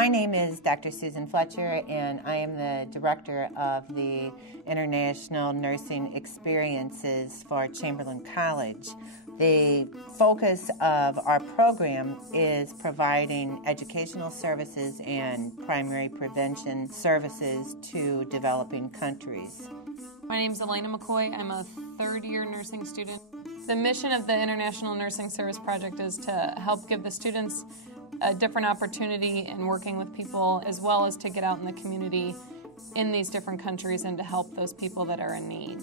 My name is Dr. Susan Fletcher, and I am the director of the International Nursing Experiences for Chamberlain College. The focus of our program is providing educational services and primary prevention services to developing countries. My name is Elena McCoy. I'm a third-year nursing student. The mission of the International Nursing Service Project is to help give the students a different opportunity in working with people, as well as to get out in the community in these different countries and to help those people that are in need.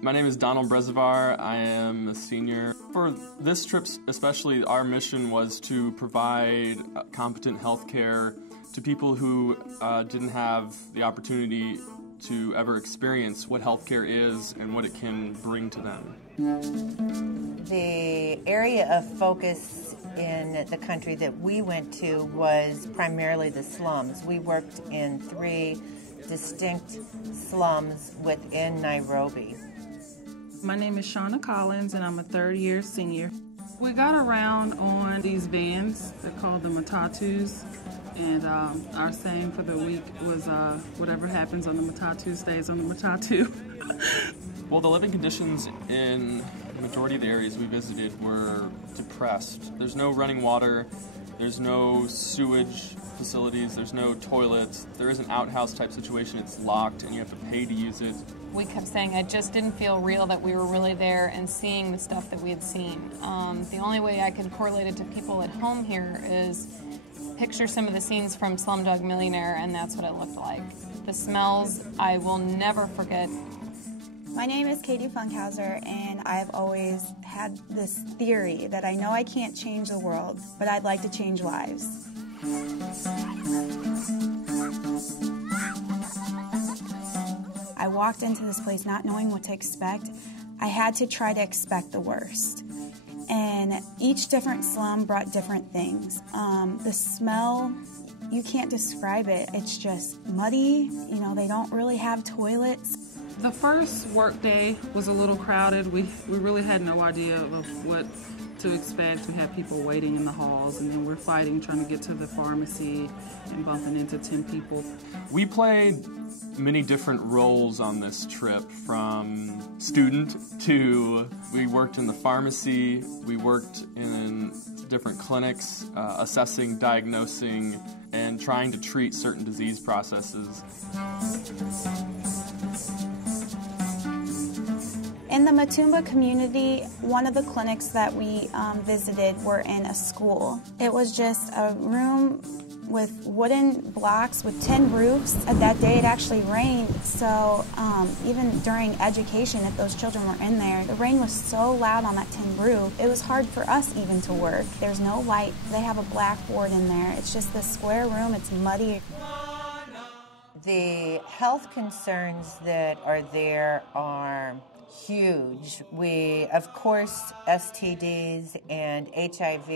My name is Donald Reservoir. I am a senior. For this trip especially, our mission was to provide competent health care to people who didn't have the opportunity to ever experience what healthcare is and what it can bring to them. The area of focus in the country that we went to was primarily the slums. We worked in 3 distinct slums within Nairobi. My name is Shauna Collins, and I'm a third-year senior. We got around on these vans. They're called the matatus. And our saying for the week was, whatever happens on the matatu stays on the matatu. Well, the living conditions in the majority of the areas we visited were depressed. There's no running water, there's no sewage facilities, there's no toilets, there is an outhouse type situation, it's locked and you have to pay to use it. We kept saying it just didn't feel real that we were really there and seeing the stuff that we had seen. The only way I could correlate it to people at home here is picture some of the scenes from Slumdog Millionaire, and that's what it looked like. The smells I will never forget. My name is Katie Funkhauser, and I've always had this theory that I know I can't change the world, but I'd like to change lives. I walked into this place not knowing what to expect. I had to try to expect the worst. And each different slum brought different things. The smell, you can't describe it. It's just muddy. You know, they don't really have toilets. The first Workday was a little crowded. We really had no idea of what to expect. We had people waiting in the halls, and then we're fighting, trying to get to the pharmacy and bumping into 10 people. We played many different roles on this trip, from student to we worked in the pharmacy, we worked in different clinics, assessing, diagnosing, and trying to treat certain disease processes. In the Matumba community, one of the clinics that we visited were in a school. It was just a room with wooden blocks with tin roofs. That day it actually rained, so even during education, if those children were in there, the rain was so loud on that tin roof, it was hard for us even to work. There's no light. They have a blackboard in there. It's just this square room. It's muddy. The health concerns that are there are huge. Of course, STDs and HIV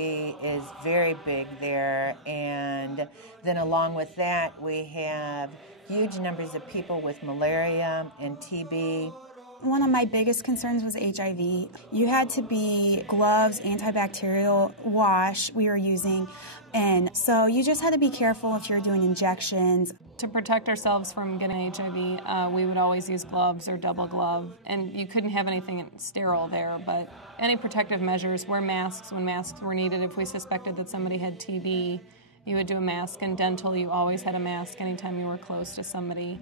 is very big there, and then along with that, we have huge numbers of people with malaria and TB. One of my biggest concerns was HIV. You had to be gloves, antibacterial wash we were using, and so you just had to be careful if you're doing injections. To protect ourselves from getting HIV, we would always use gloves or double glove, and you couldn't have anything sterile there, but any protective measures, wear masks when masks were needed. If we suspected that somebody had TB, you would do a mask. In dental, you always had a mask anytime you were close to somebody.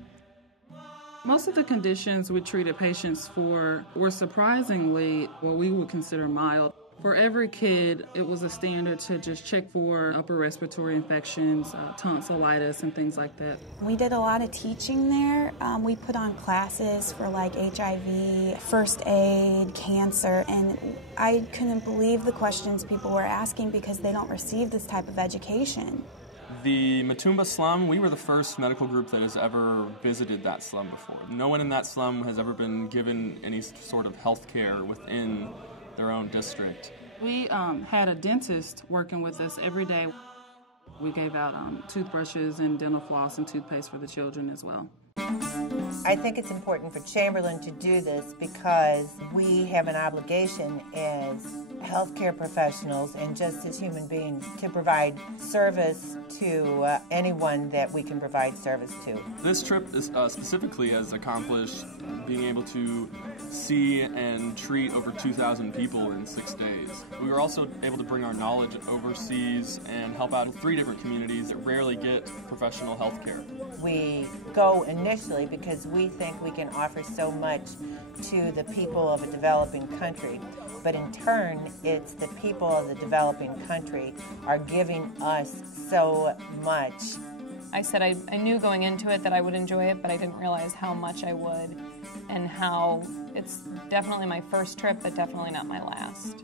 Most of the conditions we treated patients for were surprisingly what we would consider mild. For every kid, it was a standard to just check for upper respiratory infections, tonsillitis, and things like that. We did a lot of teaching there. We put on classes for like HIV, first aid, cancer, and I couldn't believe the questions people were asking because they don't receive this type of education. The Matumba slum, we were the first medical group that has ever visited that slum before. No one in that slum has ever been given any sort of health care within their own district. We had a dentist working with us every day. We gave out toothbrushes and dental floss and toothpaste for the children as well. I think it's important for Chamberlain to do this because we have an obligation as healthcare professionals and just as human beings to provide service to anyone that we can provide service to. This trip is, specifically has accomplished being able to see and treat over 2,000 people in 6 days. We were also able to bring our knowledge overseas and help out 3 different communities that rarely get professional health care. We go initially because we think we can offer so much to the people of a developing country, but in turn, it's the people of the developing country are giving us so much. I said I knew going into it that I would enjoy it, but I didn't realize how much I would and how it's definitely my first trip, but definitely not my last.